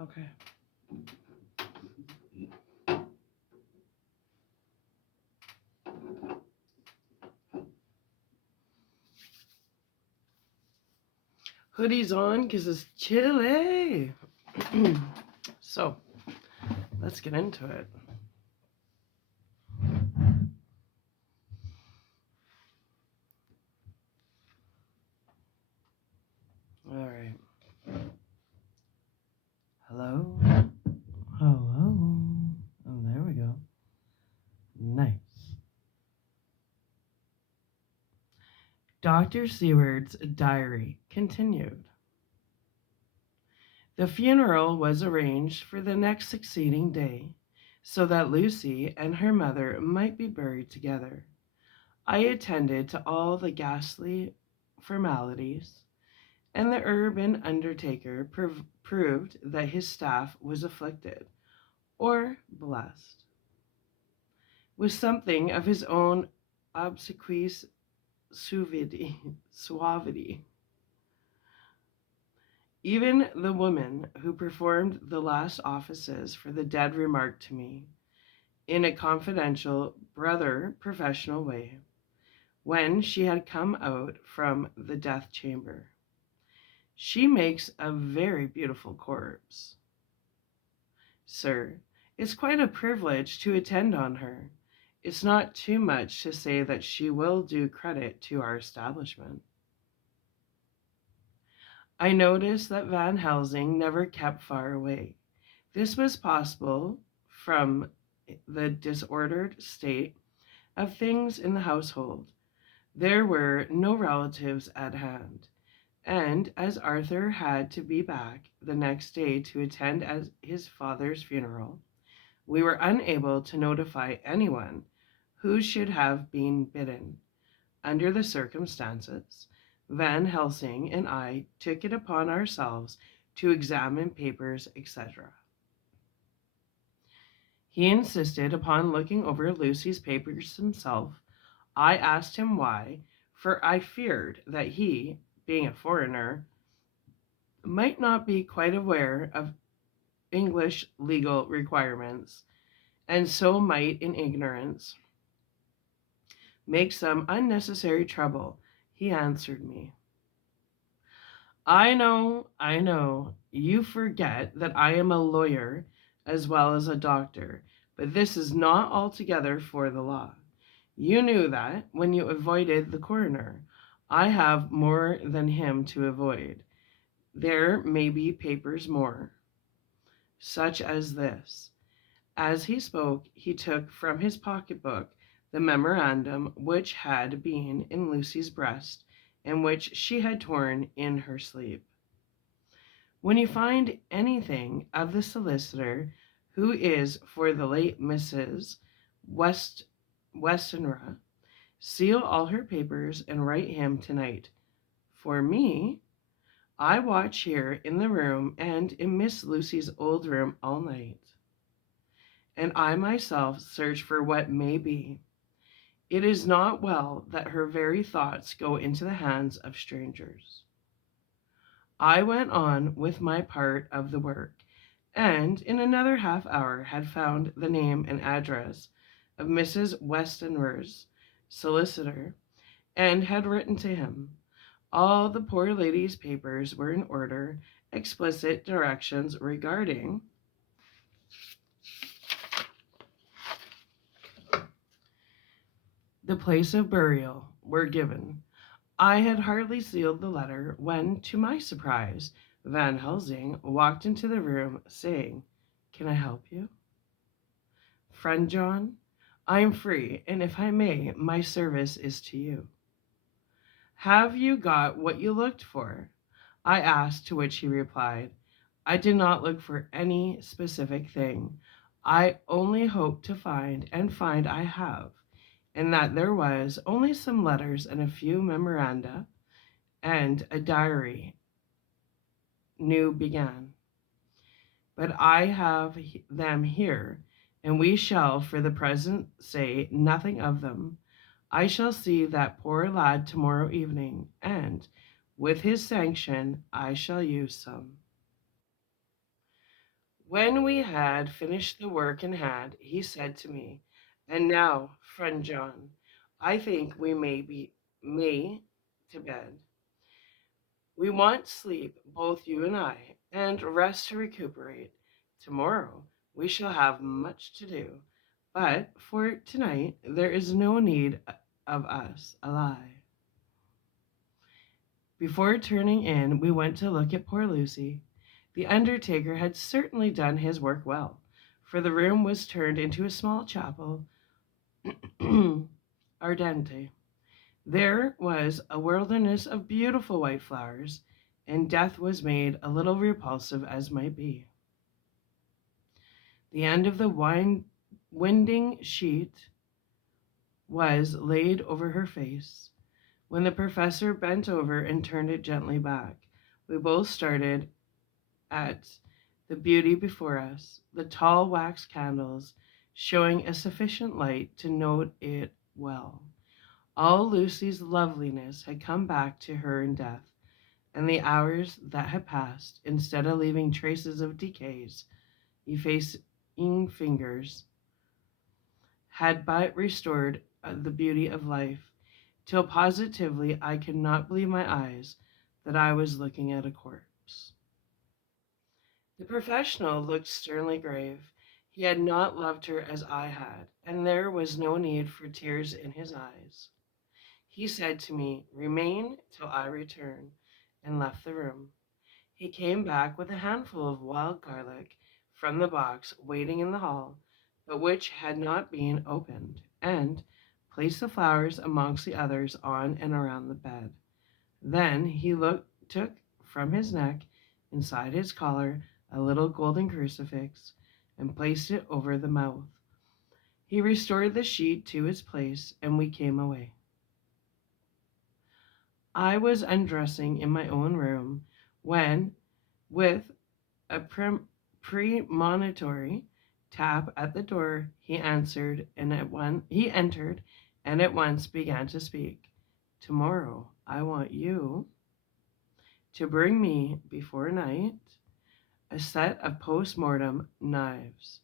Okay. Hoodies on because it's chilly. So, let's get into it. All right. Hello. Hello. Oh, there we go. Nice. Dr. Seward's diary continued. The funeral was arranged for the next succeeding day so that Lucy and her mother might be buried together. I attended to all the ghastly formalities, and the urban undertaker proved that his staff was afflicted, or blessed, with something of his own obsequious suavity. Even the woman who performed the last offices for the dead remarked to me, in a confidential, brother professional way, when she had come out from the death chamber, "She makes a very beautiful corpse. Sir, it's quite a privilege to attend on her. It's not too much to say that she will do credit to our establishment." I noticed that Van Helsing never kept far away. This was possible from the disordered state of things in the household. There were no relatives at hand, and as Arthur had to be back the next day to attend at his father's funeral, we were unable to notify anyone who should have been bidden. Under the circumstances, Van Helsing and I took it upon ourselves to examine papers, etc. He insisted upon looking over Lucy's papers himself. I asked him why, for I feared that he, being a foreigner, might not be quite aware of English legal requirements, and so might, in ignorance, make some unnecessary trouble. He answered me, I know, you forget that I am a lawyer as well as a doctor, but this is not altogether for the law. You knew that when you avoided the coroner. I have more than him to avoid. There may be papers more, such as this. As he spoke, he took from his pocketbook the memorandum which had been in Lucy's breast and which she had torn in her sleep. When you find anything of the solicitor who is for the late Mrs. Westenra, seal all her papers and write him tonight. For me, I watch here in the room and in Miss Lucy's old room all night, and I myself search for what may be. It is not well that her very thoughts go into the hands of strangers. I went on with my part of the work, and in another half hour had found the name and address of Mrs. Westenra's solicitor, and had written to him. All the poor lady's papers were in order, explicit directions regarding the place of burial were given. I had hardly sealed the letter when, to my surprise, Van Helsing walked into the room, saying, "Can I help you?" "Friend John, I am free, and if I may, my service is to you." "Have you got what you looked for?" I asked, to which he replied, "I did not look for any specific thing. I only hope to find, and find I have, and that there was only some letters and a few memoranda, and a diary new began. But I have them here, and we shall for the present say nothing of them. I shall see that poor lad tomorrow evening, and, with his sanction, I shall use some." When we had finished the work in hand, he said to me, "And now, friend John, I think we may to bed. We want sleep, both you and I, and rest to recuperate. Tomorrow we shall have much to do, but for tonight there is no need of us ally." Before turning in, we went to look at poor Lucy. The undertaker had certainly done his work well, for the room was turned into a small chapel ardente. There was a wilderness of beautiful white flowers, and death was made a little repulsive as might be. The end of the winding sheet was laid over her face. When the professor bent over and turned it gently back, we both started at the beauty before us, the tall wax candles showing a sufficient light to note it well. All Lucy's loveliness had come back to her in death, and the hours that had passed, instead of leaving traces of decays, effacing fingers, had but restored the beauty of life, till positively I could not believe my eyes that I was looking at a corpse. The professional looked sternly grave. He had not loved her as I had, and there was no need for tears in his eyes. He said to me, "Remain till I return," and left the room. He came back with a handful of wild garlic from the box waiting in the hall, but which had not been opened, and placed the flowers amongst the others on and around the bed. Then he took from his neck, inside his collar, a little golden crucifix, and placed it over the mouth. He restored the sheet to its place, and we came away. I was undressing in my own room when, with a premonitory tap at the door, he entered, and at once began to speak. "Tomorrow I want you to bring me before night a set of post-mortem knives."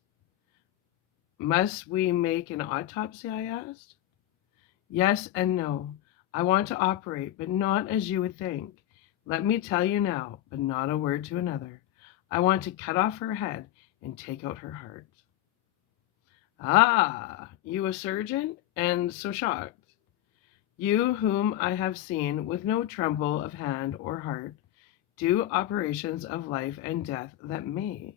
"Must we make an autopsy?" I asked. "Yes and no. I want to operate, but not as you would think. Let me tell you now, but not a word to another. I want to cut off her head and take out her heart." "Ah, you a surgeon, and so shocked? You whom I have seen with no tremble of hand or heart do operations of life and death that make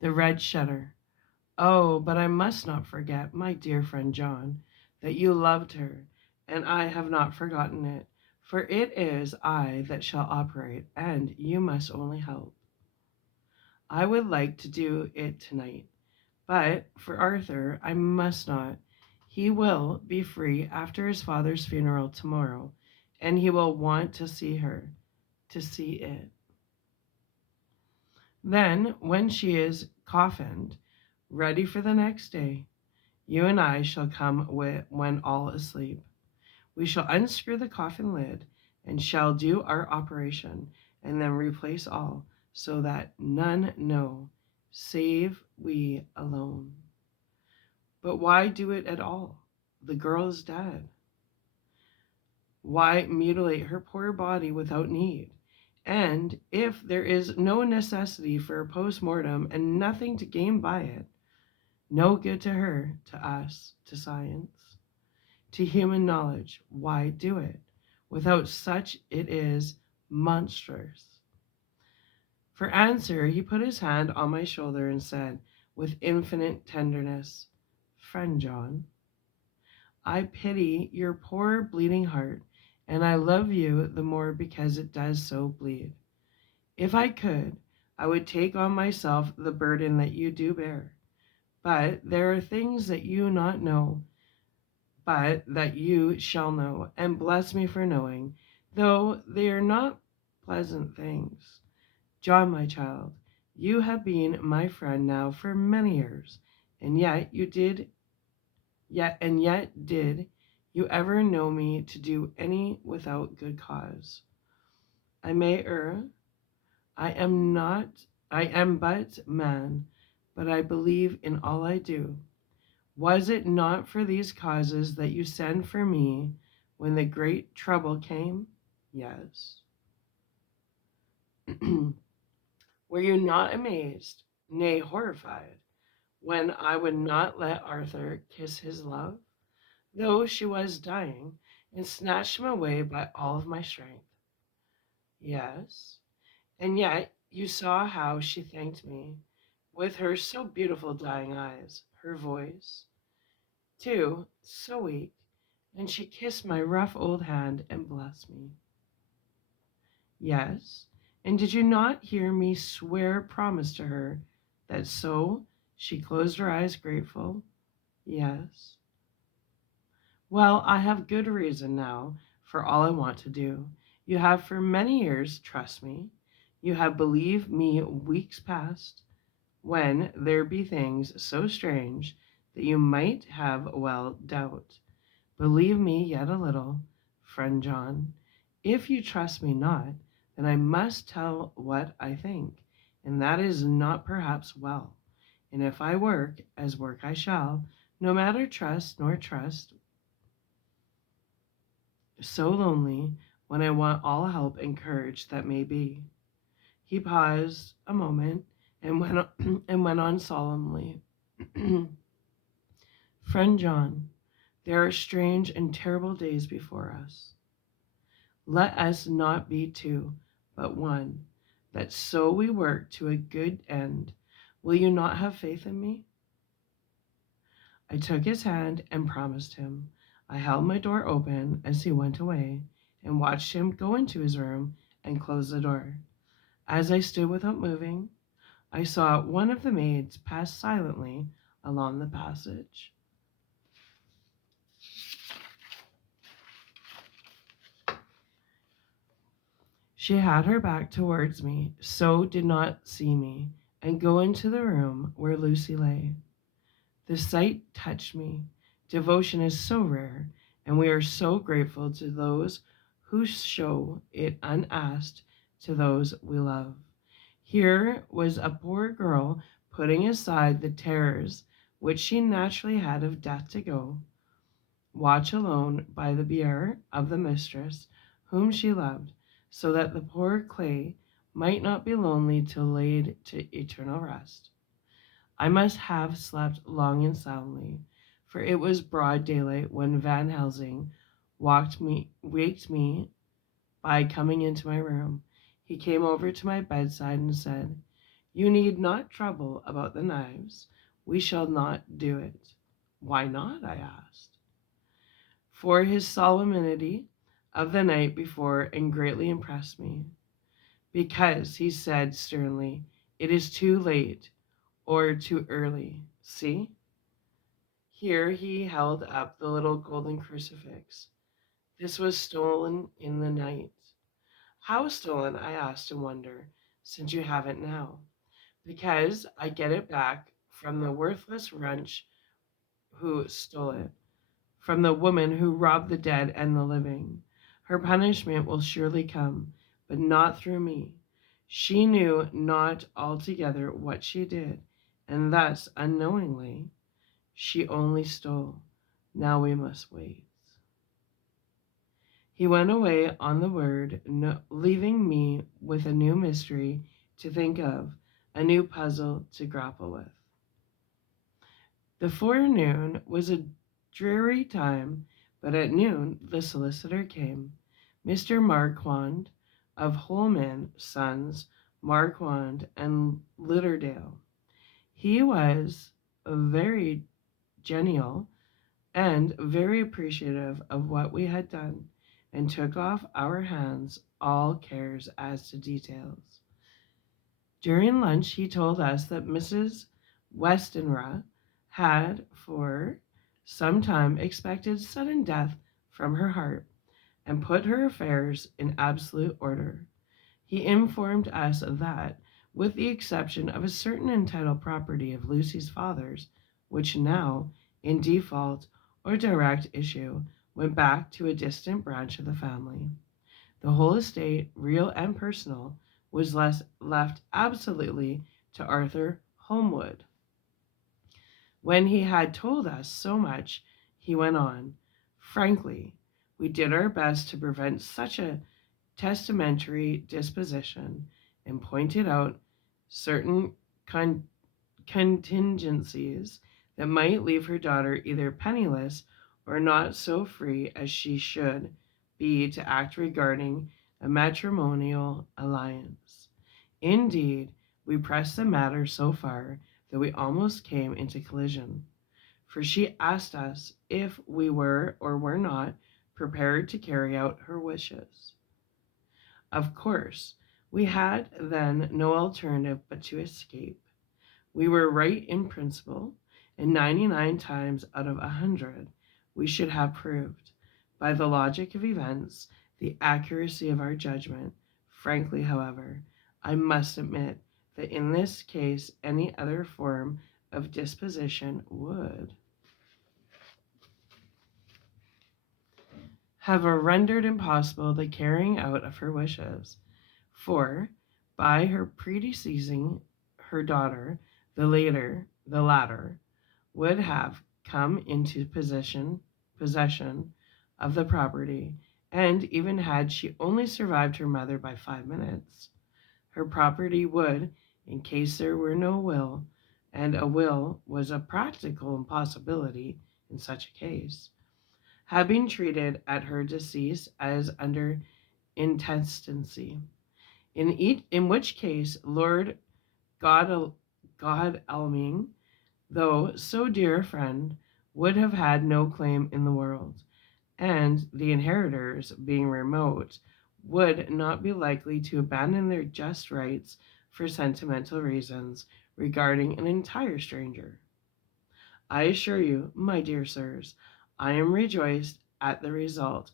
the red shudder. Oh, but I must not forget, my dear friend John, that you loved her, and I have not forgotten it, for it is I that shall operate, and you must only help. I would like to do it tonight, but for Arthur I must not. He will be free after his father's funeral tomorrow, and he will want to see her, to see it. Then, when she is coffined, ready for the next day, you and I shall come when all is asleep. We shall unscrew the coffin lid and shall do our operation, and then replace all, so that none know, save we alone. But why do it at all? The girl is dead. Why mutilate her poor body without need? And if there is no necessity for a post-mortem and nothing to gain by it, no good to her, to us, to science, to human knowledge, why do it? Without such it is monstrous. For answer, he put his hand on my shoulder and said, with infinite tenderness, "Friend John, I pity your poor bleeding heart, and I love you the more because it does so bleed. If I could, I would take on myself the burden that you do bear. But there are things that you not know, but that you shall know, and bless me for knowing, though they are not pleasant things. John, my child, you have been my friend now for many years, and yet did you ever know me to do any without good cause? I may err, I am not, I am but man, but I believe in all I do. Was it not for these causes that you sent for me when the great trouble came? Yes. Were you not amazed, nay, horrified, when I would not let Arthur kiss his love, though she was dying, and snatched him away by all of my strength? Yes. And yet you saw how she thanked me, with her so beautiful dying eyes, her voice, too, so weak, and she kissed my rough old hand and blessed me. Yes. And did you not hear me swear promise to her that so she closed her eyes grateful? Yes. Well, I have good reason now for all I want to do. You have for many years, trust me. You have believed me weeks past, when there be things so strange that you might have well doubt. Believe me yet a little, friend John. If you trust me not, then I must tell what I think, and that is not perhaps well. And if I work, as work I shall, no matter trust nor trust, so lonely, when I want all help and courage that may be. He paused a moment and went on, and went on solemnly. Friend John, there are strange and terrible days before us. Let us not be two, but one, that so we work to a good end. Will you not have faith in me? I took his hand and promised him. I held my door open as he went away and watched him go into his room and close the door. As I stood without moving, I saw one of the maids pass silently along the passage. She had her back towards me, so did not see me, and go into the room where Lucy lay. The sight touched me. Devotion is so rare, and we are so grateful to those who show it unasked to those we love. Here was a poor girl putting aside the terrors which she naturally had of death to go, watch alone by the bier of the mistress whom she loved, so that the poor clay might not be lonely till laid to eternal rest. I must have slept long and soundly, for it was broad daylight when Van Helsing waked me by coming into my room. He came over to my bedside and said, "You need not trouble about the knives. We shall not do it." "Why not?" I asked. For his solemnity of the night before and greatly impressed me. "Because," he said sternly, "it is too late or too early. See?" Here he held up the little golden crucifix. "This was stolen in the night." "How stolen?" I asked in wonder, "since you have it now." "Because I get it back from the worthless wretch who stole it, from the woman who robbed the dead and the living. Her punishment will surely come, but not through me. She knew not altogether what she did, and thus, unknowingly, she only stole. Now we must wait." He went away on the word, leaving me with a new mystery to think of, a new puzzle to grapple with. The forenoon was a dreary time, but at noon the solicitor came, Mr. Marquand of Holman, Sons, Marquand and Litterdale. He was very genial and very appreciative of what we had done, and took off our hands all cares as to details. During lunch he told us that Mrs. Westenra had for some time expected sudden death from her heart, and put her affairs in absolute order. He informed us that, with the exception of a certain entitled property of Lucy's father's, which now, in default or direct issue, went back to a distant branch of the family, the whole estate, real and personal, was left absolutely to Arthur Holmwood. When he had told us so much, he went on, "Frankly, we did our best to prevent such a testamentary disposition, and pointed out certain con- contingencies that might leave her daughter either penniless or not so free as she should be to act regarding a matrimonial alliance. Indeed, we pressed the matter so far that we almost came into collision, for she asked us if we were or were not prepared to carry out her wishes. Of course, we had then no alternative but to escape. We were right in principle, and 99 times out of 100 we should have proved, by the logic of events, the accuracy of our judgment. Frankly, however, I must admit that in this case any other form of disposition would have rendered impossible the carrying out of her wishes. For, by her predeceasing her daughter, the latter would have come into possession of the property, and even had she only survived her mother by 5 minutes, her property would, in case there were no will, and a will was a practical impossibility in such a case, have been treated at her decease as under intestacy, in which case Lord Godalming, though so dear a friend, would have had no claim in the world, and the inheritors, being remote, would not be likely to abandon their just rights for sentimental reasons regarding an entire stranger. I assure you, my dear sirs, I am rejoiced at the result,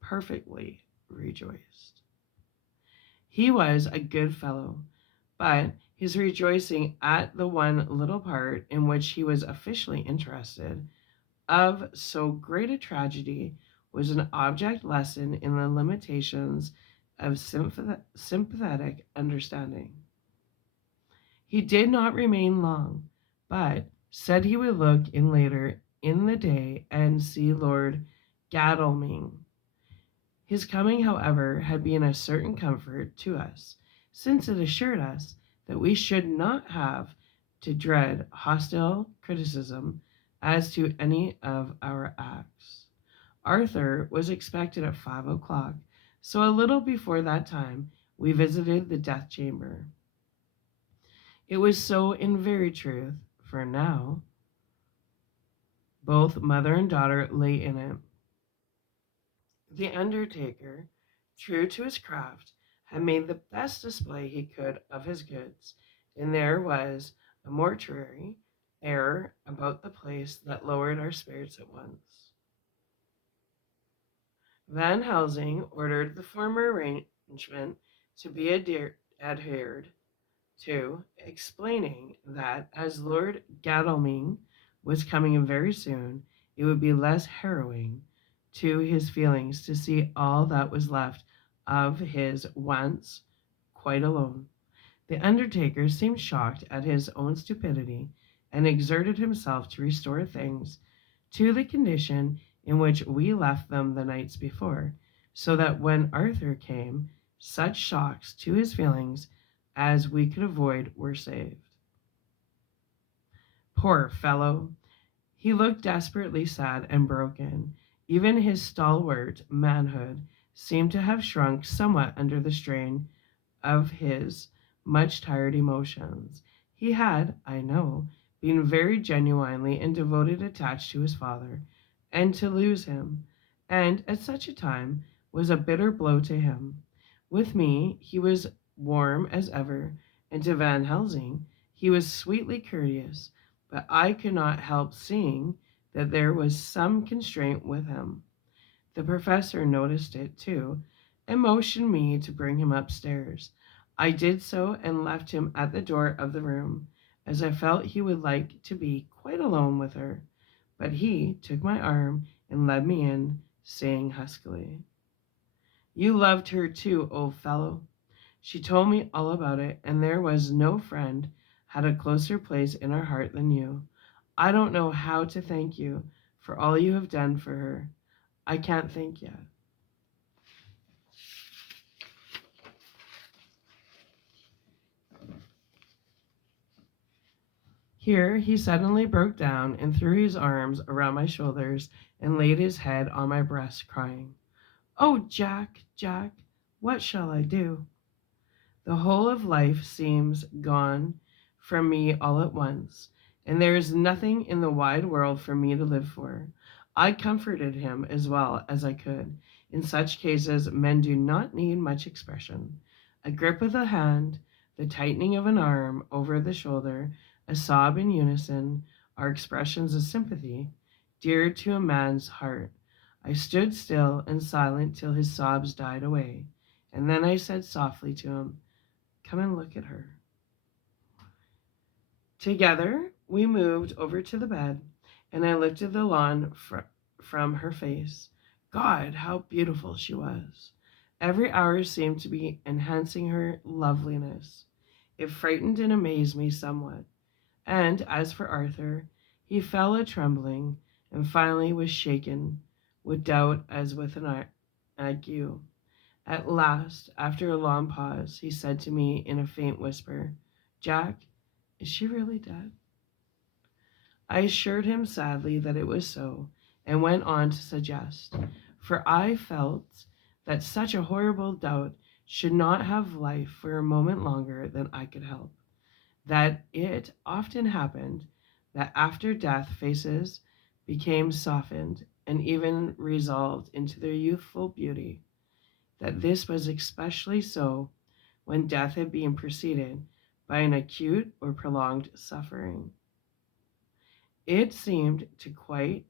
perfectly rejoiced. He was a good fellow, but his rejoicing at the one little part in which he was officially interested of so great a tragedy was an object lesson in the limitations of sympathetic understanding. He did not remain long, but said he would look in later in the day and see Lord Godalming. His coming, however, had been a certain comfort to us, since it assured us that we should not have to dread hostile criticism as to any of our acts. Arthur was expected at 5 o'clock, so a little before that time we visited the death chamber. It was so in very truth, for now both mother and daughter lay in it. The undertaker, true to his craft, had made the best display he could of his goods, and there was a mortuary air about the place that lowered our spirits at once. Van Helsing ordered the former arrangement to be adhered to, explaining that as Lord Godalming was coming very soon, it would be less harrowing to his feelings to see all that was left of his once quite alone. The undertaker seemed shocked at his own stupidity, and exerted himself to restore things to the condition in which we left them the nights before, so that when Arthur came, such shocks to his feelings as we could avoid were saved. Poor fellow! He looked desperately sad and broken. Even his stalwart manhood seemed to have shrunk somewhat under the strain of his much tired emotions. He had, I know, been very genuinely and devoted attached to his father, and to lose him, and at such a time, was a bitter blow to him. With me he was warm as ever, and to Van Helsing he was sweetly courteous, but I could not help seeing that there was some constraint with him. The professor noticed it, too, and motioned me to bring him upstairs. I did so and left him at the door of the room, as I felt he would like to be quite alone with her. But he took my arm and led me in, saying huskily, "You loved her too, old fellow. She told me all about it, and there was no friend had a closer place in her heart than you. I don't know how to thank you for all you have done for her. I can't think yet. Here he suddenly broke down and threw his arms around my shoulders and laid his head on my breast, crying, "Oh, Jack, Jack, what shall I do? The whole of life seems gone from me all at once, and there is nothing in the wide world for me to live for." I comforted him as well as I could. In such cases, men do not need much expression. A grip of the hand, the tightening of an arm over the shoulder, a sob in unison are expressions of sympathy dear to a man's heart. I stood still and silent till his sobs died away, and then I said softly to him, "Come and look at her." Together, we moved over to the bed, and I lifted the lawn from her face. God, how beautiful she was! Every hour seemed to be enhancing her loveliness. It frightened and amazed me somewhat. And as for Arthur, he fell a trembling, and finally was shaken with doubt as with an ague. At last, after a long pause, he said to me in a faint whisper, "Jack, is she really dead?" I assured him sadly that it was so, and went on to suggest, for I felt that such a horrible doubt should not have life for a moment longer than I could help, that it often happened that after death faces became softened and even resolved into their youthful beauty, that this was especially so when death had been preceded by an acute or prolonged suffering. It seemed to quite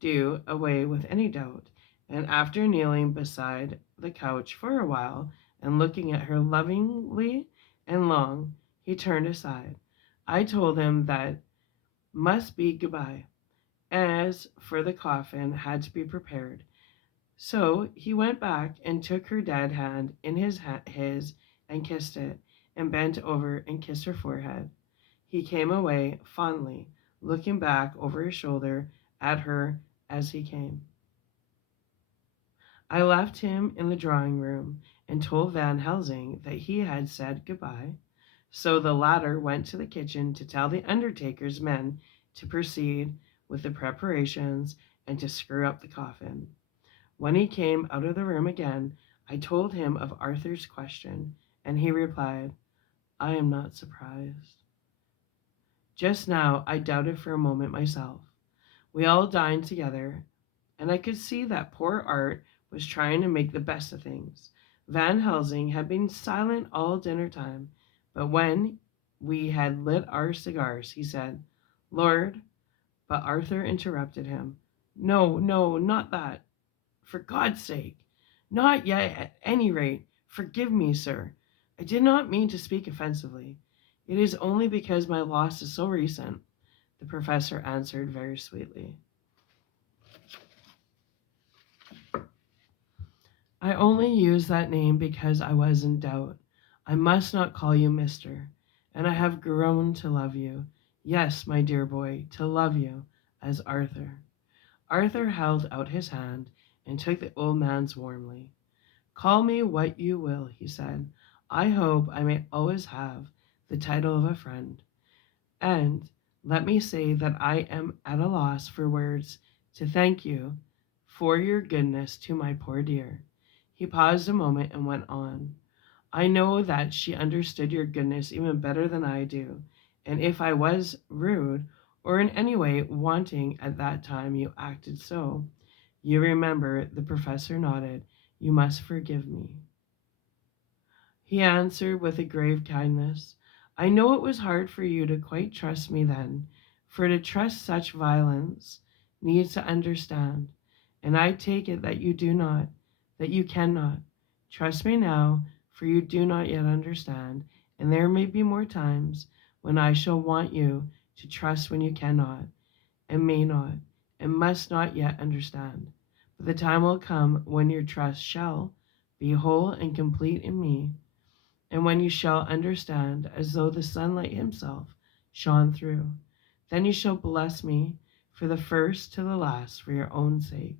do away with any doubt, and after kneeling beside the couch for a while and looking at her lovingly and long, he turned aside. I told him that must be goodbye, as for the coffin had to be prepared. So he went back and took her dead hand in his and kissed it, and bent over and kissed her forehead. He came away fondly, looking back over his shoulder at her as he came. I left him in the drawing room and told Van Helsing that he had said goodbye. So the latter went to the kitchen to tell the undertaker's men to proceed with the preparations and to screw up the coffin. When he came out of the room again, I told him of Arthur's question, and he replied, "I am not surprised." Just now I doubted for a moment myself. We all dined together, and I could see that poor Art was trying to make the best of things. Van Helsing had been silent all dinner time, but when we had lit our cigars, he said, "Lord," but Arthur interrupted him. "No, no, not that. For God's sake, not yet at any rate. Forgive me, sir. I did not mean to speak offensively. It is only because my loss is so recent," the professor answered very sweetly. "I only used that name because I was in doubt. I must not call you Mister, and I have grown to love you. Yes, my dear boy, to love you as Arthur." Arthur held out his hand and took the old man's warmly. "Call me what you will," he said. "I hope I may always have the title of a friend. And let me say that I am at a loss for words to thank you for your goodness to my poor dear." He paused a moment and went on. "I know that she understood your goodness even better than I do, and if I was rude or in any way wanting at that time you acted so, you remember," the professor nodded, "you must forgive me." He answered with a grave kindness, "I know it was hard for you to quite trust me then, for to trust such violence needs to understand, and I take it that you do not, that you cannot. Trust me now, for you do not yet understand, and there may be more times when I shall want you to trust when you cannot, and may not, and must not yet understand. But the time will come when your trust shall be whole and complete in me, and when you shall understand, as though the sunlight himself shone through, then you shall bless me for the first to the last for your own sake,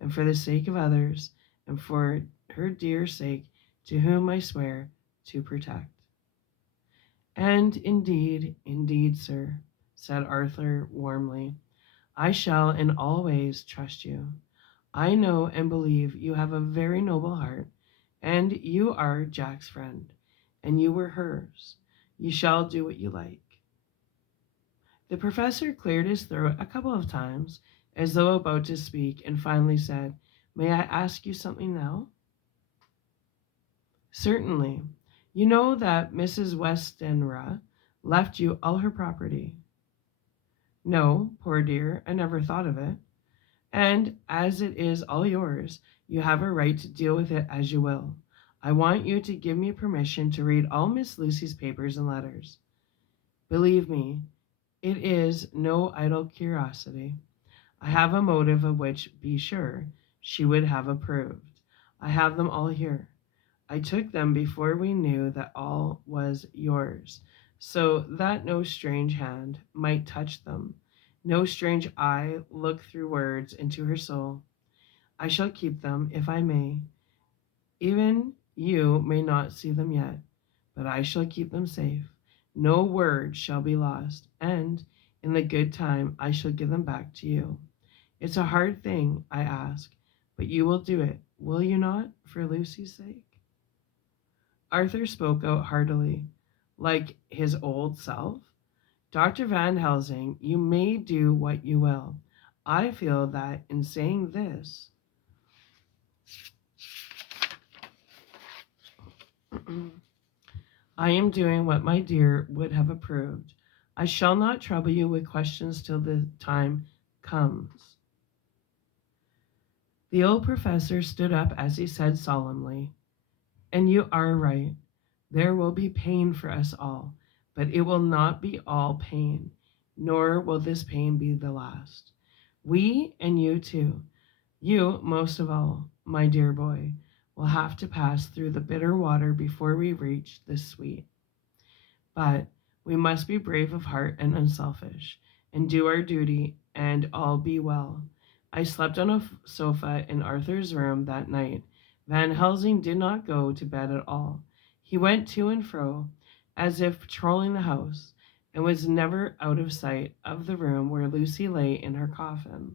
and for the sake of others, and for her dear sake, to whom I swear to protect. And indeed, indeed, sir, said Arthur warmly, I shall in all ways trust you. I know and believe you have a very noble heart, and you are Jack's friend, and you were hers. You shall do what you like. The professor cleared his throat a couple of times, as though about to speak, and finally said, May I ask you something now? Certainly. You know that Mrs. Westenra left you all her property. No, poor dear, I never thought of it. And as it is all yours, you have a right to deal with it as you will. I want you to give me permission to read all Miss Lucy's papers and letters. Believe me, it is no idle curiosity. I have a motive of which, be sure, she would have approved. I have them all here. I took them before we knew that all was yours, so that no strange hand might touch them, no strange eye look through words into her soul. I shall keep them, if I may. Even you may not see them yet, but I shall keep them safe. No word shall be lost, and in the good time I shall give them back to you. It's a hard thing, I ask, but you will do it, will you not, for Lucy's sake? Arthur spoke out heartily, like his old self. Dr. Van Helsing, you may do what you will. I feel that in saying this, I am doing what my dear would have approved. I shall not trouble you with questions till the time comes. The old professor stood up as he said solemnly, And you are right. There will be pain for us all, but it will not be all pain, nor will this pain be the last. We and you too, you most of all, my dear boy, will have to pass through the bitter water before we reach the sweet. But we must be brave of heart and unselfish, and do our duty, and all be well. I slept on a sofa in Arthur's room that night. Van Helsing did not go to bed at all. He went to and fro, as if patrolling the house, and was never out of sight of the room where Lucy lay in her coffin,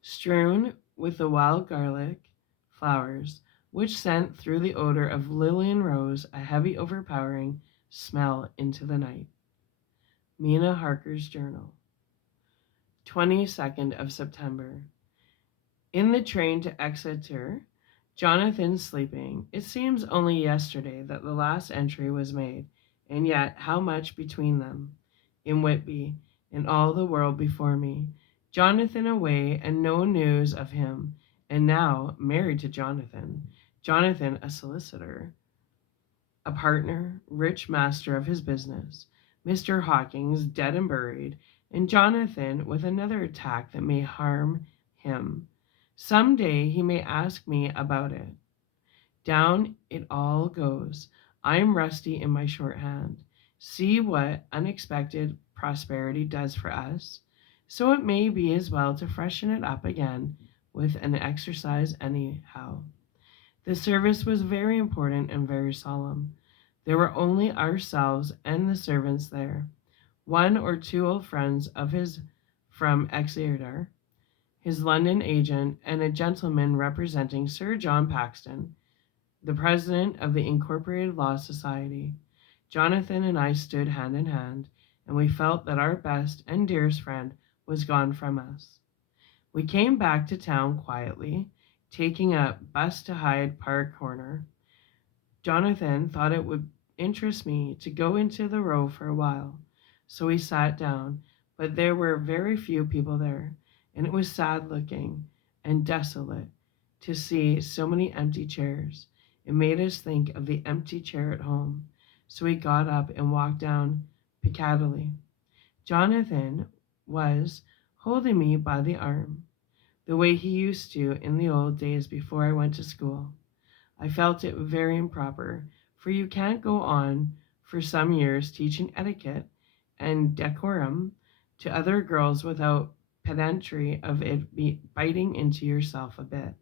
strewn with the wild garlic flowers, which sent through the odor of lily and rose a heavy, overpowering smell into the night. Mina Harker's Journal, 22nd of September. In the train to Exeter, Jonathan sleeping. It seems only yesterday that the last entry was made, and yet how much between them. In Whitby, and all the world before me. Jonathan away, and no news of him, and now married to Jonathan. Jonathan a solicitor, a partner, rich master of his business. Mr. Hawkins dead and buried, and Jonathan with another attack that may harm him. Some day he may ask me about it. Down it all goes. I am rusty in my shorthand. See what unexpected prosperity does for us. So it may be as well to freshen it up again with an exercise anyhow. The service was very important and very solemn. There were only ourselves and the servants there. One or two old friends of his from Exeter, his London agent, and a gentleman representing Sir John Paxton, the president of the Incorporated Law Society. Jonathan and I stood hand in hand, and we felt that our best and dearest friend was gone from us. We came back to town quietly, taking a bus to Hyde Park Corner. Jonathan thought it would interest me to go into the Row for a while, so we sat down, but there were very few people there, and it was sad looking and desolate to see so many empty chairs. It made us think of the empty chair at home, so we got up and walked down Piccadilly. Jonathan was holding me by the arm, the way he used to in the old days before I went to school. I felt it very improper, for you can't go on for some years teaching etiquette and decorum to other girls without pedantry of it biting into yourself a bit.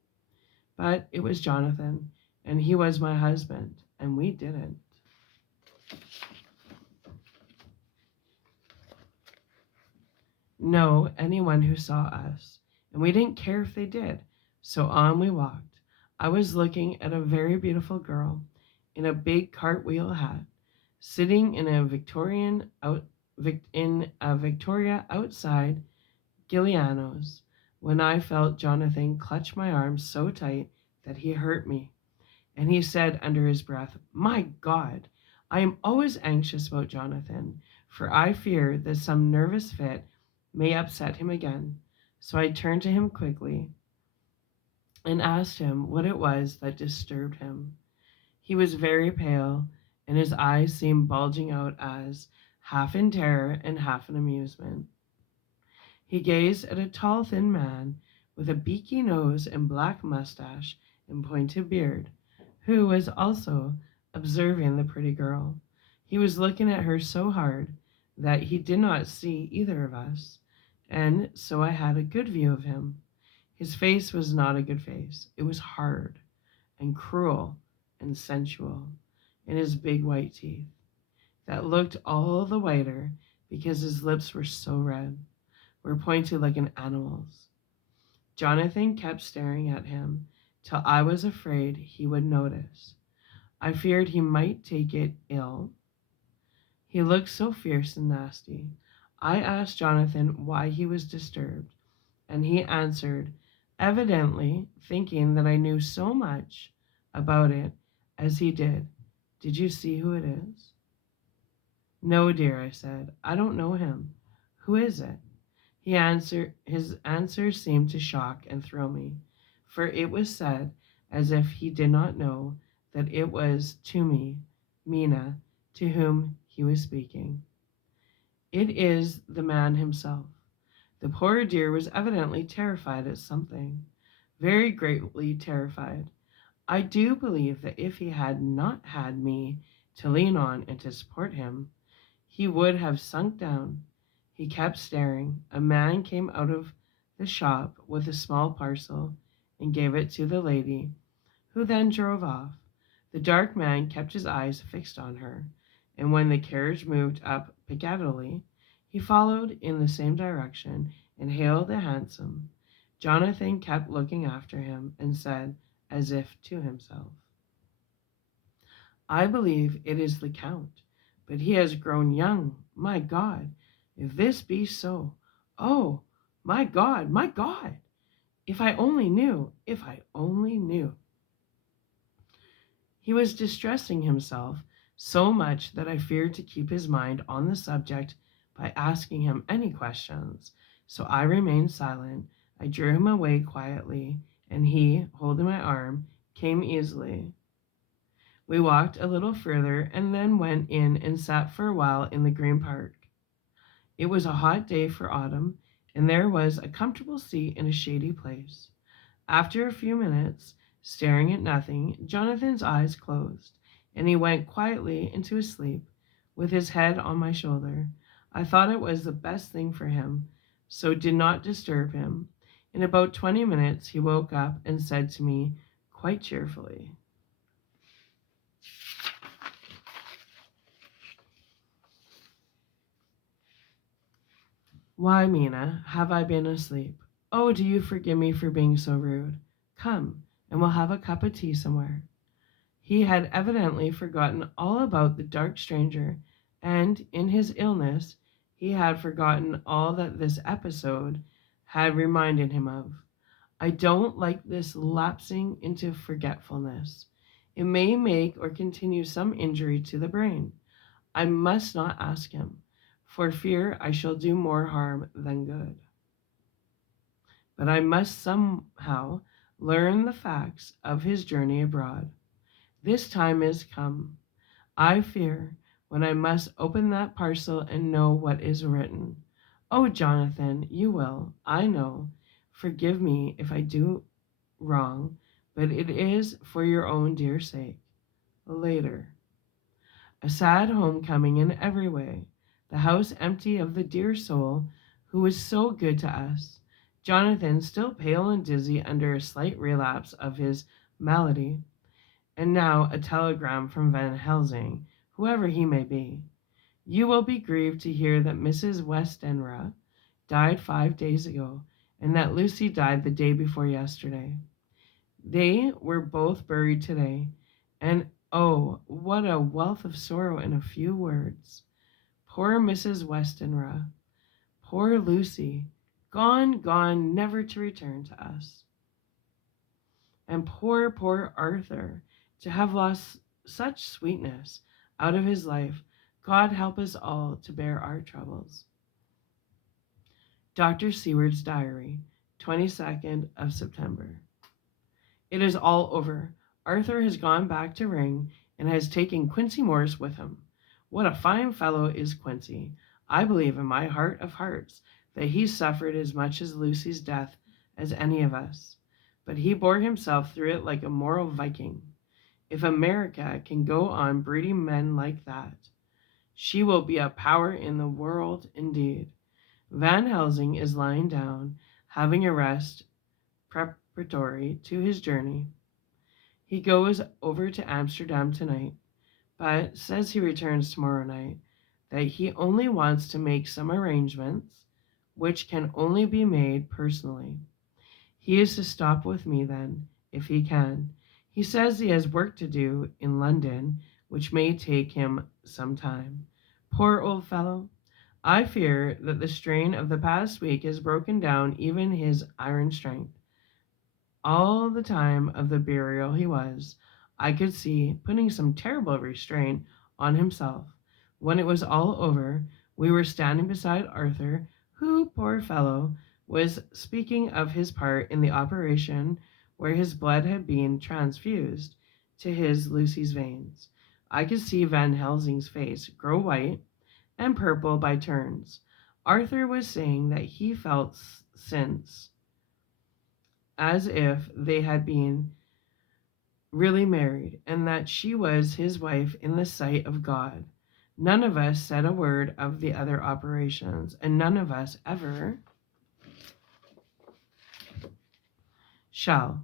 But it was Jonathan, and he was my husband, and we didn't know anyone who saw us, and we didn't care if they did. So on we walked. I was looking at a very beautiful girl in a big cartwheel hat, sitting in a Victoria outside Giuliano's, when I felt Jonathan clutch my arm so tight that he hurt me, and he said under his breath, "My God, I am always anxious about Jonathan, for I fear that some nervous fit may upset him again." So I turned to him quickly and asked him what it was that disturbed him. He was very pale, and his eyes seemed bulging out as, half in terror and half in amusement, he gazed at a tall, thin man with a beaky nose and black mustache and pointed beard, who was also observing the pretty girl. He was looking at her so hard that he did not see either of us, and so I had a good view of him. His face was not a good face. It was hard and cruel and sensual, in his big white teeth, that looked all the whiter because his lips were so red, were pointed like an animal's. Jonathan kept staring at him till I was afraid he would notice. I feared he might take it ill. He looked so fierce and nasty. I asked Jonathan why he was disturbed, and he answered, evidently thinking that I knew so much about it as he did. "Did you see who it is?" "No, dear," I said. "I don't know him. Who is it?" His answer seemed to shock and thrill me, for it was said as if he did not know that it was to me, Mina, to whom he was speaking. "It is the man himself." The poor dear was evidently terrified at something, very greatly terrified. I do believe that if he had not had me to lean on and to support him, he would have sunk down. He kept staring. A man came out of the shop with a small parcel and gave it to the lady, who then drove off. The dark man kept his eyes fixed on her, and when the carriage moved up Piccadilly, he followed in the same direction and hailed a hansom. Jonathan kept looking after him and said, as if to himself, "I believe it is the Count, but he has grown young. My God, if this be so, oh, my God, my God! If I only knew, if I only knew." He was distressing himself so much that I feared to keep his mind on the subject by asking him any questions, so I remained silent. I drew him away quietly, and he, holding my arm, came easily. We walked a little further and then went in and sat for a while in the Green Park. It was a hot day for autumn, and there was a comfortable seat in a shady place. After a few minutes, staring at nothing, Jonathan's eyes closed, and he went quietly into his sleep with his head on my shoulder. I thought it was the best thing for him, so did not disturb him. In about 20 minutes he woke up and said to me quite cheerfully, "Why, Mina, have I been asleep? Oh, do you forgive me for being so rude? Come, and we'll have a cup of tea somewhere." He had evidently forgotten all about the dark stranger, and in his illness he had forgotten all that this episode had reminded him of. I don't like this lapsing into forgetfulness. It may make or continue some injury to the brain. I must not ask him, for fear I shall do more harm than good. But I must somehow learn the facts of his journey abroad. This time is come, I fear, when I must open that parcel and know what is written. Oh, Jonathan, you will, I know, forgive me if I do wrong, but it is for your own dear sake. Later. A sad homecoming in every way. The house empty of the dear soul who was so good to us. Jonathan still pale and dizzy under a slight relapse of his malady. And now a telegram from Van Helsing, whoever he may be. You will be grieved to hear that Mrs. Westenra died 5 days ago, and that Lucy died the day before yesterday. They were both buried today, and oh, what a wealth of sorrow in a few words. Poor Mrs. Westenra, poor Lucy, gone, gone, never to return to us. And poor, poor Arthur, to have lost such sweetness out of his life. God help us all to bear our troubles. Dr. Seward's Diary, 22nd of September. It is all over. Arthur has gone back to Ring and has taken Quincy Morris with him. What a fine fellow is Quincy. I believe in my heart of hearts that he suffered as much as Lucy's death as any of us. But he bore himself through it like a moral Viking. If America can go on breeding men like that, she will be a power in the world indeed. Van Helsing is lying down, having a rest preparatory to his journey. He goes over to Amsterdam tonight, but says he returns tomorrow night, that he only wants to make some arrangements which can only be made personally. He is to stop with me then, if he can. He says he has work to do in London, which may take him some time. Poor old fellow! I fear that the strain of the past week has broken down even his iron strength. All the time of the burial he was, I could see, putting some terrible restraint on himself. When it was all over, we were standing beside Arthur, who, poor fellow, was speaking of his part in the operation where his blood had been transfused to his Lucy's veins. I could see Van Helsing's face grow white and purple by turns. Arthur was saying that he felt since as if they had been really married, and that she was his wife in the sight of God. None of us said a word of the other operations, and none of us ever shall.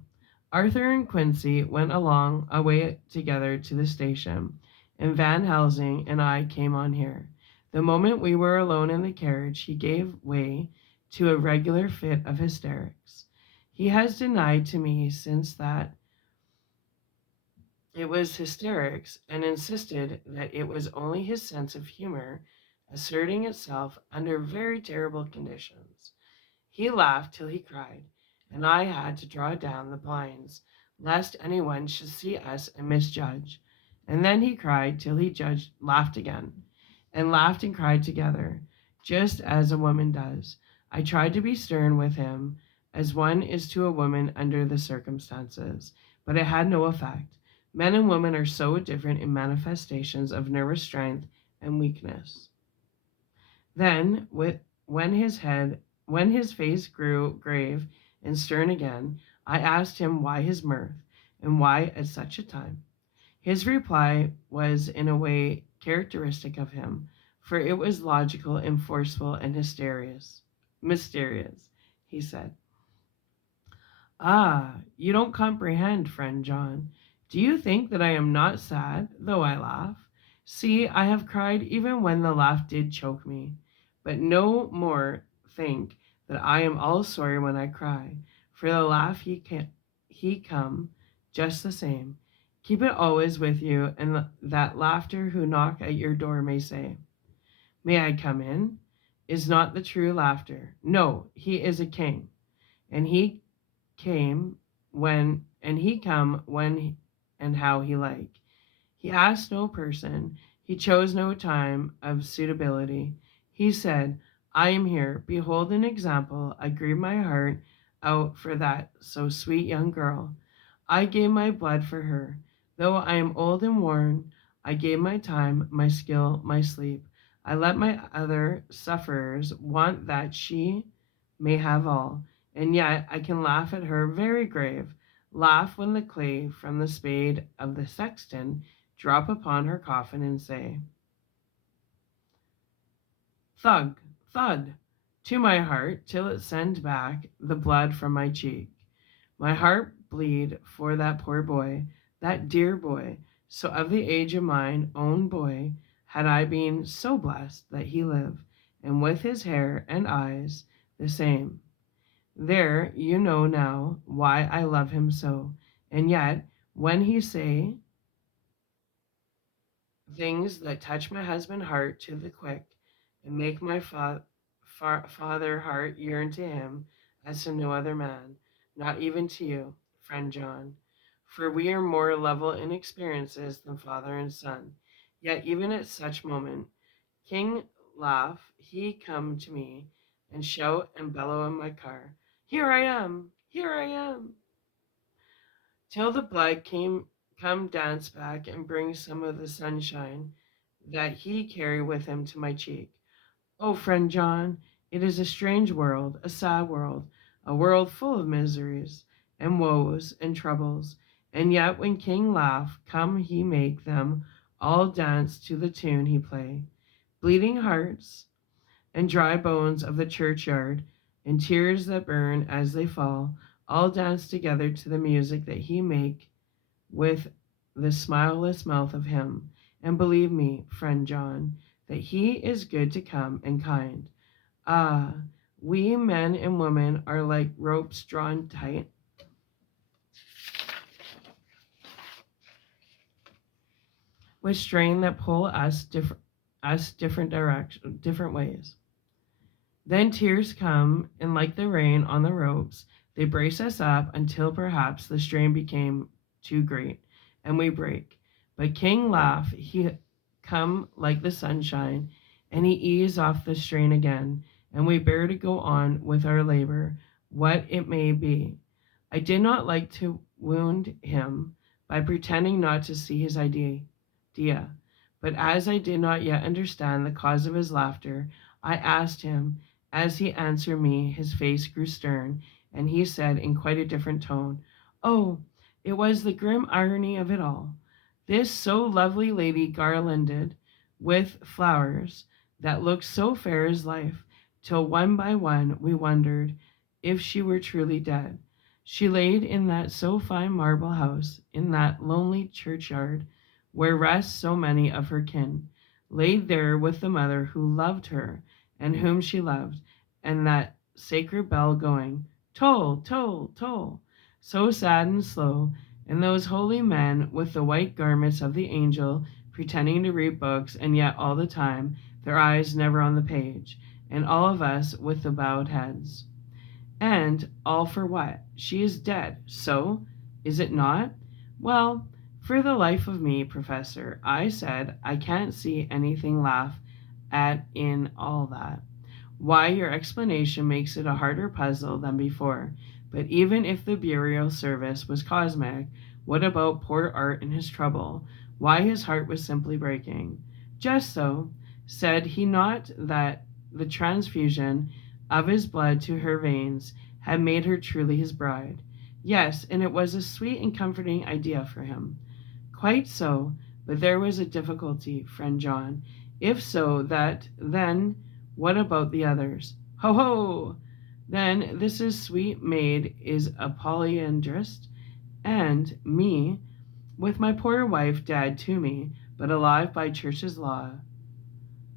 Arthur and Quincy went along away together to the station, and Van Helsing and I came on here. The moment we were alone in the carriage, he gave way to a regular fit of hysterics. He has denied to me since that it was hysterics, and insisted that it was only his sense of humor asserting itself under very terrible conditions. He laughed till he cried, and I had to draw down the blinds lest anyone should see us and misjudge. And then he cried till he laughed again, and laughed and cried together, just as a woman does. I tried to be stern with him, as one is to a woman under the circumstances, but it had no effect. Men and women are so different in manifestations of nervous strength and weakness. Then, when his face grew grave and stern again, I asked him why his mirth, and why at such a time. His reply was in a way characteristic of him, for it was logical and forceful and mysterious. He said, "Ah, you don't comprehend, friend John. Do you think that I am not sad, though I laugh? See, I have cried even when the laugh did choke me. But no more think that I am all sorry when I cry, for the laugh he come just the same. Keep it always with you, and that laughter who knock at your door may say, 'May I come in?' is not the true laughter. No, he is a king, and he came and he come when and how he like. He asked no person, he chose no time of suitability. He said, 'I am here. Behold an example. I grieve my heart out for that so sweet young girl. I gave my blood for her. Though I am old and worn, I gave my time, my skill, my sleep. I let my other sufferers want that she may have all. And yet I can laugh at her very grave, laugh when the clay from the spade of the sexton drop upon her coffin and say, thug, thud, to my heart till it send back the blood from my cheek. My heart bleed for that poor boy, that dear boy, so of the age of mine own boy, had I been so blessed that he live, and with his hair and eyes the same. There you know now why I love him so, and yet when he say things that touch my husband heart to the quick, and make my father heart yearn to him as to no other man, not even to you, friend John. For we are more level in experiences than father and son. Yet even at such moment, King laugh, he come to me, and shout and bellow in my car, here I am, here I am, till the blood come dance back and bring some of the sunshine that he carry with him to my cheek. Oh, friend John, it is a strange world, a sad world, a world full of miseries and woes and troubles. And yet when King laugh, come he make them all dance to the tune he play. Bleeding hearts and dry bones of the churchyard, and tears that burn as they fall, all dance together to the music that he make with the smileless mouth of him. And believe me, friend John, that he is good to come and kind. Ah, we men and women are like ropes drawn tight with string that pull us different ways. Then tears come, and like the rain on the ropes, they brace us up until perhaps the strain became too great, and we break. But King laugh, he come like the sunshine, and he ease off the strain again, and we bear to go on with our labor, what it may be. I did not like to wound him by pretending not to see his idea, but as I did not yet understand the cause of his laughter, I asked him. As he answered me, his face grew stern, and he said in quite a different tone, oh, it was the grim irony of it all. This so lovely lady garlanded with flowers that looked so fair as life, till one by one we wondered if she were truly dead. She laid in that so fine marble house, in that lonely churchyard, where rest so many of her kin, laid there with the mother who loved her, and whom she loved, and that sacred bell going, toll, toll, toll, so sad and slow, and those holy men with the white garments of the angel pretending to read books, and yet all the time their eyes never on the page, and all of us with the bowed heads. And all for what? She is dead. So, is it not? Well, for the life of me, Professor, I said, I can't see anything laugh at in all that. Why, your explanation makes it a harder puzzle than before. But even if the burial service was cosmic, what about poor Art and his trouble? Why his heart was simply breaking? Just so, said he not that the transfusion of his blood to her veins had made her truly his bride? Yes, and it was a sweet and comforting idea for him. Quite so, but there was a difficulty, friend John. If so, that then what about the others? Ho ho! Then this is sweet maid is a polyandrist, and me, with my poor wife dead to me, but alive by church's law,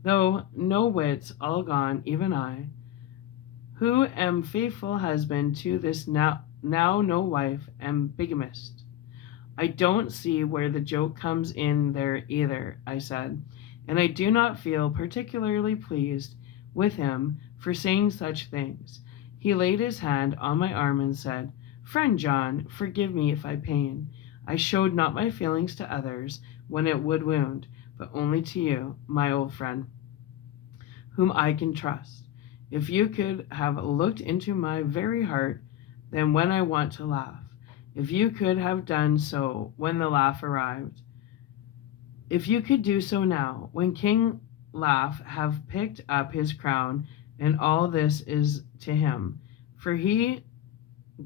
though no wits all gone, even I, who am faithful husband to this now no wife, am bigamist. I don't see where the joke comes in there either, I said, and I do not feel particularly pleased with him for saying such things. He laid his hand on my arm and said, friend John, forgive me if I pain. I showed not my feelings to others when it would wound, but only to you, my old friend, whom I can trust. If you could have looked into my very heart, then when I want to laugh, if you could have done so when the laugh arrived, if you could do so now, when King Laugh have picked up his crown, and all this is to him, for he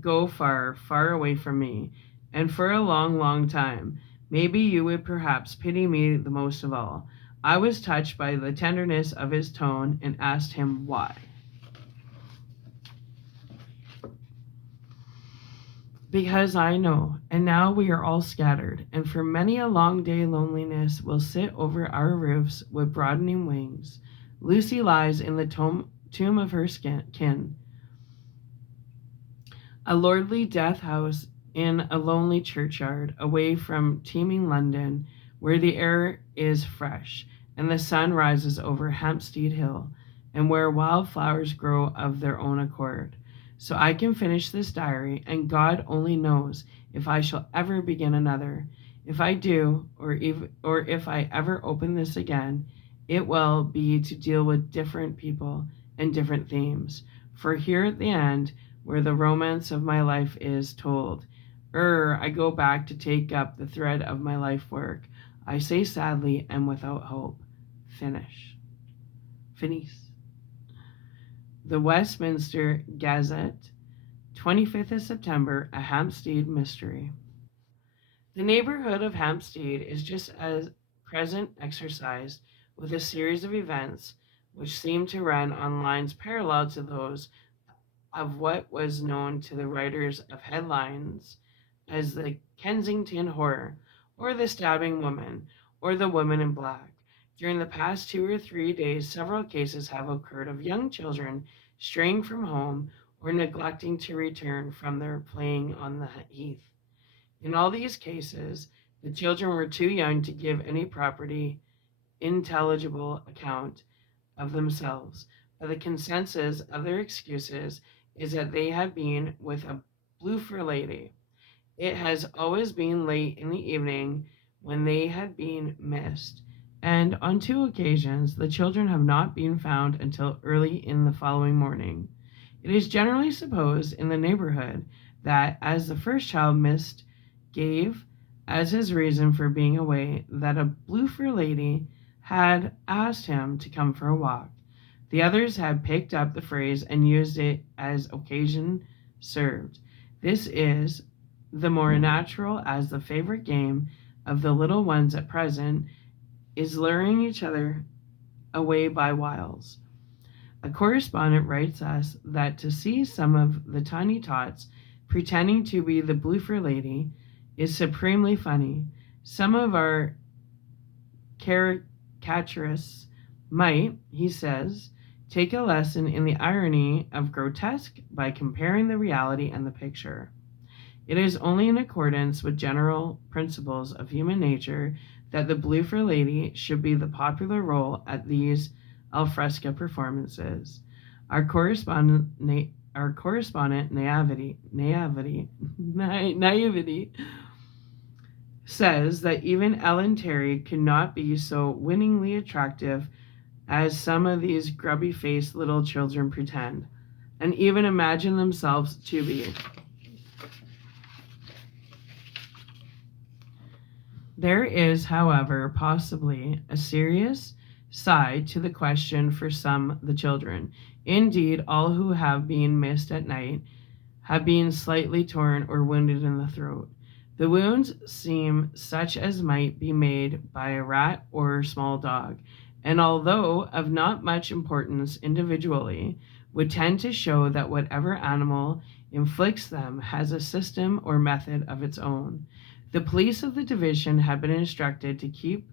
go far, far away from me, and for a long, long time, Maybe you would perhaps pity me the most of all. I was touched by the tenderness of his tone and asked him why. Because I know, and now we are all scattered, and for many a long day loneliness will sit over our roofs with broadening wings. Lucy lies in the tomb of her kin, a lordly death house in a lonely churchyard, away from teeming London, where the air is fresh, and the sun rises over Hampstead Hill, and where wild flowers grow of their own accord. So I can finish this diary, and God only knows if I shall ever begin another. If I do, or if I ever open this again, it will be to deal with different people and different themes. For here at the end, where the romance of my life is told, I go back to take up the thread of my life work. I say sadly and without hope, finish. Finis. The Westminster Gazette, 25th of September, a Hampstead mystery. The neighborhood of Hampstead is just as present exercised with a series of events which seem to run on lines parallel to those of what was known to the writers of headlines as the Kensington Horror, or the Stabbing Woman, or the Woman in Black. During the past 2 or 3 days, several cases have occurred of young children straying from home or neglecting to return from their playing on the heath. In all these cases, the children were too young to give any property intelligible account of themselves, but the consensus of their excuses is that they had been with a bloofer lady. It has always been late in the evening when they had been missed, and on 2 occasions the children have not been found until early in the following morning. It is generally supposed in the neighborhood that, as the first child missed gave as his reason for being away that a bloofer lady had asked him to come for a walk, the others had picked up the phrase and used it as occasion served. This is the more natural, as the favorite game of the little ones at present is luring each other away by wiles. A correspondent writes us that to see some of the tiny tots pretending to be the bloofer lady is supremely funny. Some of our caricaturists might, he says, take a lesson in the irony of grotesque by comparing the reality and the picture. It is only in accordance with general principles of human nature that the bloofer lady should be the popular role at these alfresco performances. Our correspondent naivety says that even Ellen Terry could not be so winningly attractive as some of these grubby-faced little children pretend, and even imagine themselves to be. There is, however, possibly a serious side to the question for some the children. Indeed, all who have been missed at night have been slightly torn or wounded in the throat. The wounds seem such as might be made by a rat or a small dog, and although of not much importance individually, would tend to show that whatever animal inflicts them has a system or method of its own. The police of the division have been instructed to keep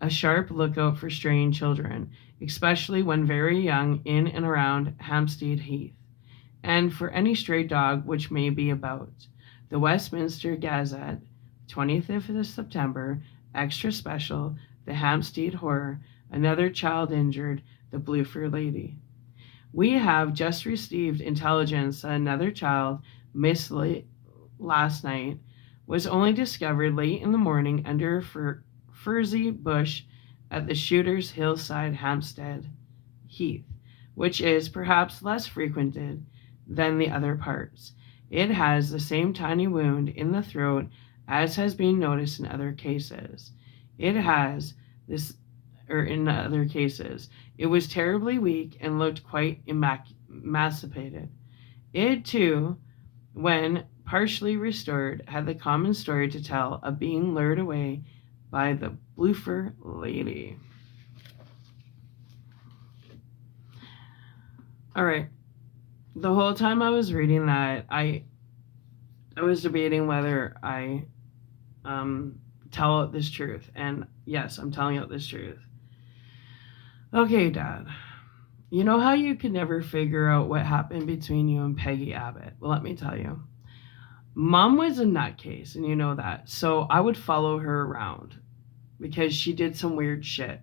a sharp lookout for straying children, especially when very young, in and around Hampstead Heath, and for any stray dog which may be about. The Westminster Gazette, 20th of September, extra special, the Hampstead Horror, another child injured, the bloofer lady. We have just received intelligence that another child, missed last night, was only discovered late in the morning under a furzy bush at the Shooter's Hillside, Hampstead Heath, which is perhaps less frequented than the other parts. It has the same tiny wound in the throat as has been noticed in other cases. It was terribly weak and looked quite emaciated. It, too, when partially restored, had the common story to tell of being lured away by the bloofer lady. All right. The whole time I was reading that, I was debating whether I tell out this truth, and yes, I'm telling out this truth. Okay, Dad. You know how you could never figure out what happened between you and Peggy Abbott? Well, let me tell you. Mom was a nutcase, and you know that. So I would follow her around because she did some weird shit.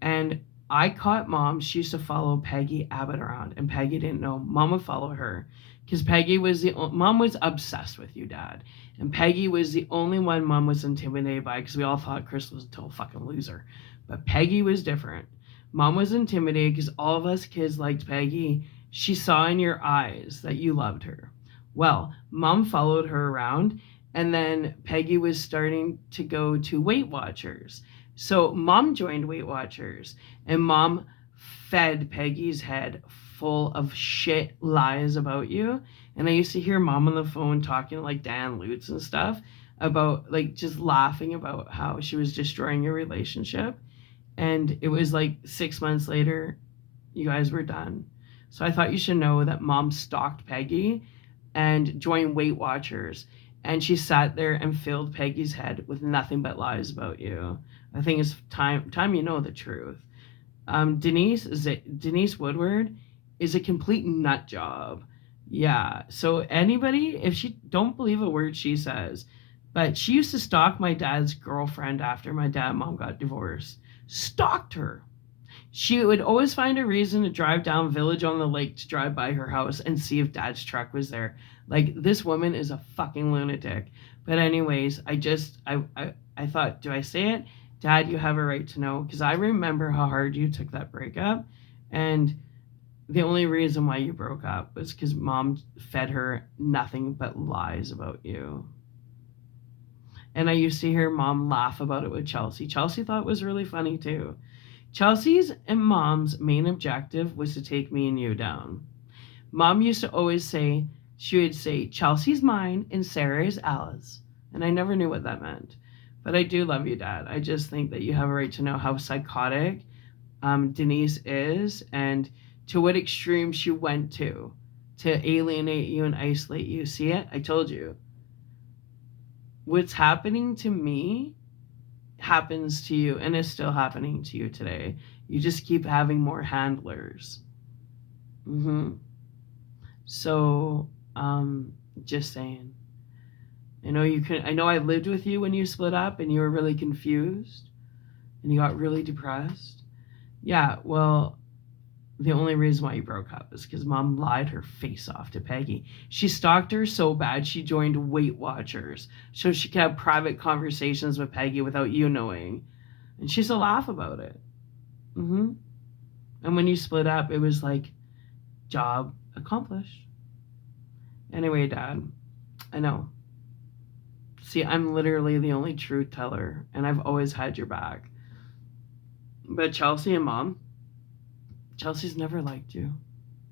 And I caught Mom. She used to follow Peggy Abbott around, and Peggy didn't know. Mom would follow her because Mom was obsessed with you, Dad. And Peggy was the only one Mom was intimidated by because we all thought Chris was a total fucking loser. But Peggy was different. Mom was intimidated because all of us kids liked Peggy. She saw in your eyes that you loved her. Well, Mom followed her around, and then Peggy was starting to go to Weight Watchers. So Mom joined Weight Watchers, and Mom fed Peggy's head full of shit lies about you. And I used to hear Mom on the phone talking like Dan Lutz and stuff about like just laughing about how she was destroying your relationship. And it was like 6 months later, you guys were done. So I thought you should know that Mom stalked Peggy and joined Weight Watchers. And she sat there and filled Peggy's head with nothing but lies about you. I think it's time you know the truth. Denise Woodward is a complete nut job. Yeah. So anybody, if she don't believe a word she says, but she used to stalk my dad's girlfriend after my dad and mom got divorced. Stalked her. She would always find a reason to drive down Village on the Lake to drive by her house and see if dad's truck was there. Like, this woman is a fucking lunatic. But anyways, I thought, do I say it? Dad, you have a right to know, because I remember how hard you took that breakup, and the only reason why you broke up was because Mom fed her nothing but lies about you. And I used to hear Mom laugh about it with Chelsea. Chelsea thought it was really funny too. Chelsea's and Mom's main objective was to take me and you down. Mom used to always say, she would say, Chelsea's mine and Sarah is Ella's. And I never knew what that meant. But I do love you, Dad. I just think that you have a right to know how psychotic Denise is and to what extreme she went to alienate you and isolate you. See it? I told you. What's happening to me happens to you, and is still happening to you today. You just keep having more handlers. So, just saying. I know I lived with you when you split up and you were really confused and you got really depressed. Yeah, well, the only reason why you broke up is because Mom lied her face off to Peggy. She stalked her so bad she joined Weight Watchers so she could have private conversations with Peggy without you knowing. And she used to laugh about it. And when you split up, it was like, job accomplished. Anyway, Dad, I know. See, I'm literally the only truth teller, and I've always had your back. But Chelsea and Mom, Chelsea's never liked you.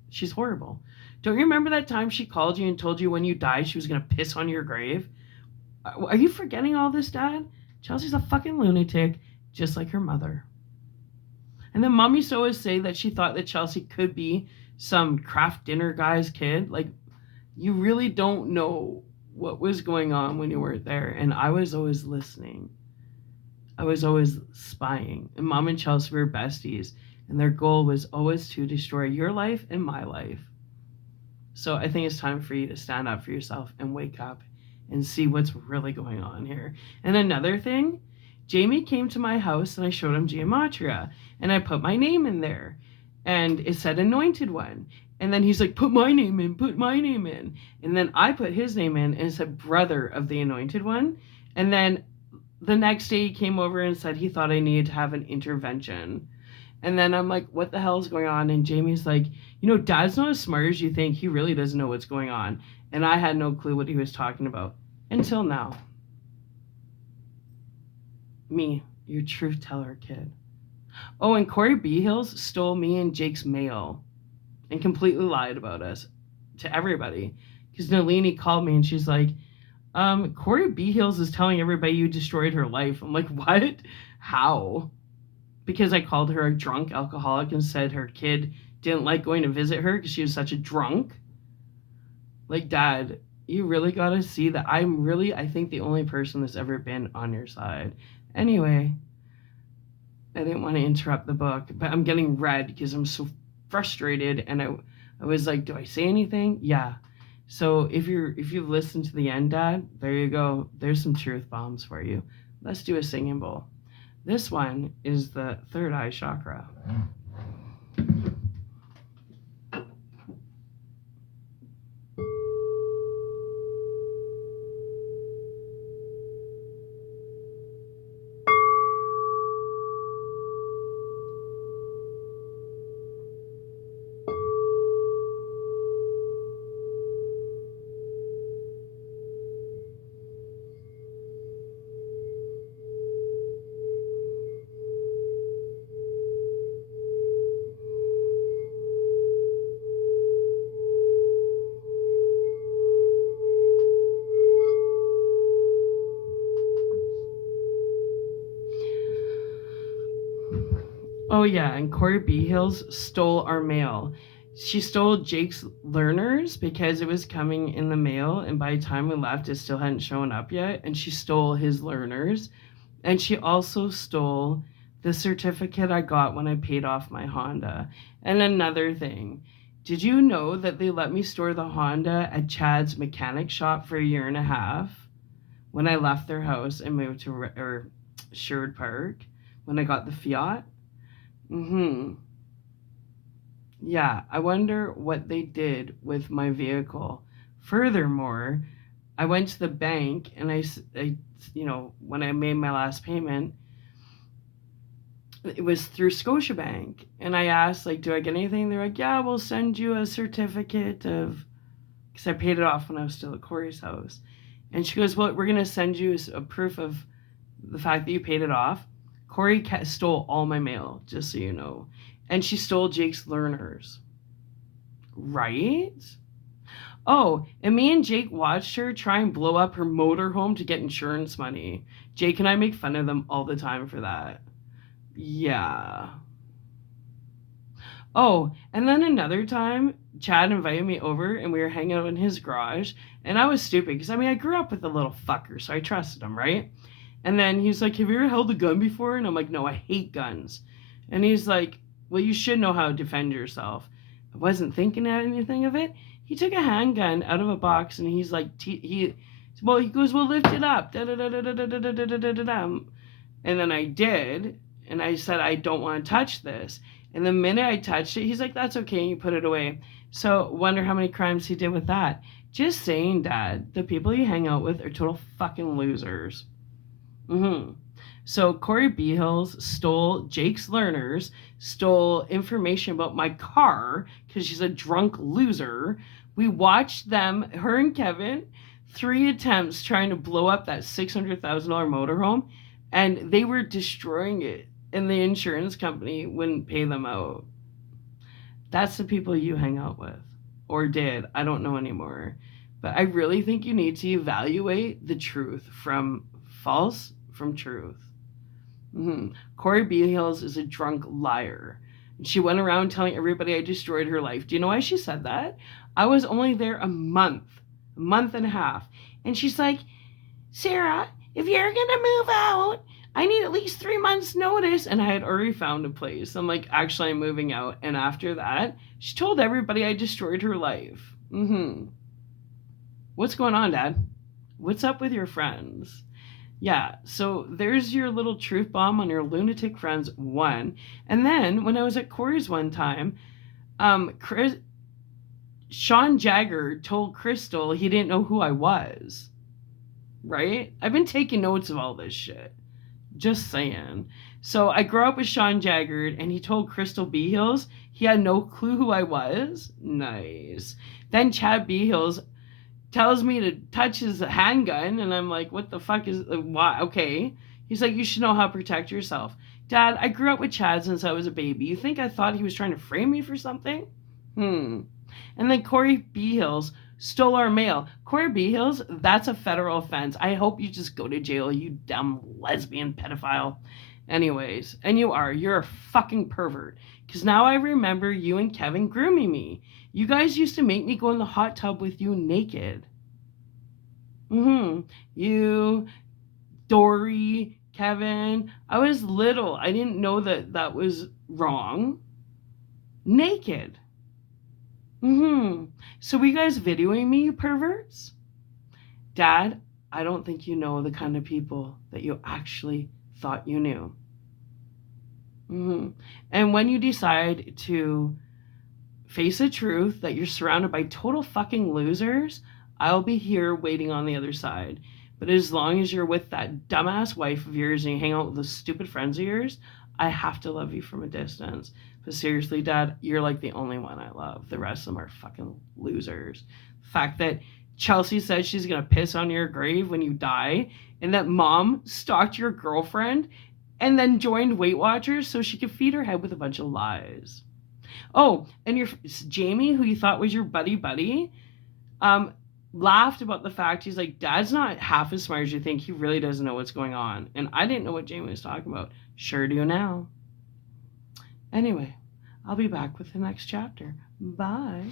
She's horrible. Don't you remember that time she called you and told you when you die she was going to piss on your grave? Are you forgetting all this, Dad? Chelsea's a fucking lunatic, just like her mother. And then Mom used to always say that she thought that Chelsea could be some craft dinner guy's kid. Like, you really don't know what was going on when you weren't there. And I was always listening. I was always spying. And Mom and Chelsea were besties. And their goal was always to destroy your life and my life. So I think it's time for you to stand up for yourself and wake up and see what's really going on here. And another thing, Jamie came to my house and I showed him Gematria. And I put my name in there. And it said Anointed One. And then he's like, put my name in, put my name in. And then I put his name in and it said Brother of the Anointed One. And then the next day he came over and said he thought I needed to have an intervention. And then I'm like, what the hell is going on? And Jamie's like, Dad's not as smart as you think. He really doesn't know what's going on. And I had no clue what he was talking about until now. Me, your truth teller kid. Oh, and Corey B. Hills stole me and Jake's mail and completely lied about us to everybody Because Nalini called me and she's like, Corey B. Hills is telling everybody you destroyed her life. I'm like, what? How? Because I called her a drunk alcoholic and said her kid didn't like going to visit her because she was such a drunk. Like, Dad, you really gotta see that I think, the only person that's ever been on your side. Anyway, I didn't want to interrupt the book, but I'm getting red because I'm so frustrated, and I was like, do I say anything? Yeah. So if you've listened to the end, Dad, there you go. There's some truth bombs for you. Let's do a singing bowl. This one is the third eye chakra. Oh yeah, and Corey B. Hills stole our mail. She stole Jake's learners because it was coming in the mail, and by the time we left, it still hadn't shown up yet. And she stole his learners, and she also stole the certificate I got when I paid off my Honda. And another thing, did you know that they let me store the Honda at Chad's mechanic shop for a year and a half when I left their house and moved to Seward Park when I got the Fiat? Yeah, I wonder what they did with my vehicle. Furthermore, I went to the bank and when I made my last payment, it was through Scotiabank. And I asked, like, do I get anything? They're like, yeah, we'll send you a certificate of, because I paid it off when I was still at Corey's house. And she goes, well, we're going to send you a proof of the fact that you paid it off. Corey stole all my mail, just so you know. And she stole Jake's learners. Right? Oh, and me and Jake watched her try and blow up her motorhome to get insurance money. Jake and I make fun of them all the time for that. Yeah. Oh, and then another time, Chad invited me over and we were hanging out in his garage. And I was stupid because, I grew up with a little fucker, so I trusted him, right? And then he's like, have you ever held a gun before? And I'm like, no, I hate guns. And he's like, well, you should know how to defend yourself. I wasn't thinking anything of it. He took a handgun out of a box and he's like, he goes, well, lift it up. And then I did. And I said, I don't want to touch this. And the minute I touched it, he's like, that's okay. And you put it away. So wonder how many crimes he did with that. Just saying, Dad, the people you hang out with are total fucking losers. So Corey B. Hills stole Jake's learners, stole information about my car because she's a drunk loser. We watched them, her and Kevin, 3 attempts trying to blow up that $600,000 motorhome, and they were destroying it, and the insurance company wouldn't pay them out. That's the people you hang out with, or did. I don't know anymore. But I really think you need to evaluate the truth from false from truth. Corey B. Hills is a drunk liar. She went around telling everybody I destroyed her life. Do you know why she said that? I was only there a month and a half. And she's like, Sarah, if you're going to move out, I need at least 3 months notice. And I had already found a place. I'm like, actually, I'm moving out. And after that, she told everybody I destroyed her life. What's going on, Dad? What's up with your friends? Yeah, so there's your little truth bomb on your lunatic friends 1. And then when I was at Corey's one time, Sean Jagger told Crystal he didn't know who I was. Right? I've been taking notes of all this shit. Just saying. So I grew up with Sean Jagger and he told Crystal B. Hills he had no clue who I was. Nice. Then Chad B. Hills tells me to touch his handgun, and I'm like, what the fuck is, why? Okay. He's like, you should know how to protect yourself. Dad, I grew up with Chad since I was a baby. You think I thought he was trying to frame me for something? And then Corey B. Hills stole our mail. Corey B. Hills, that's a federal offense. I hope you just go to jail, you dumb lesbian pedophile. Anyways, and you're a fucking pervert. Because now I remember you and Kevin grooming me. You guys used to make me go in the hot tub with you naked. You, Dory, Kevin. I was little. I didn't know that that was wrong. Naked. So were you guys videoing me, you perverts? Dad, I don't think you know the kind of people that you actually thought you knew. And when you decide to face the truth that you're surrounded by total fucking losers, I'll be here waiting on the other side. But as long as you're with that dumbass wife of yours and you hang out with those stupid friends of yours, I have to love you from a distance. But seriously, Dad, you're like the only one I love. The rest of them are fucking losers. The fact that Chelsea said she's going to piss on your grave when you die, and that Mom stalked your girlfriend and then joined Weight Watchers so she could feed her head with a bunch of lies. Oh, and your Jamie, who you thought was your buddy, laughed about the fact, he's like, Dad's not half as smart as you think. He really doesn't know what's going on. And I didn't know what Jamie was talking about. Sure do now. Anyway, I'll be back with the next chapter. Bye.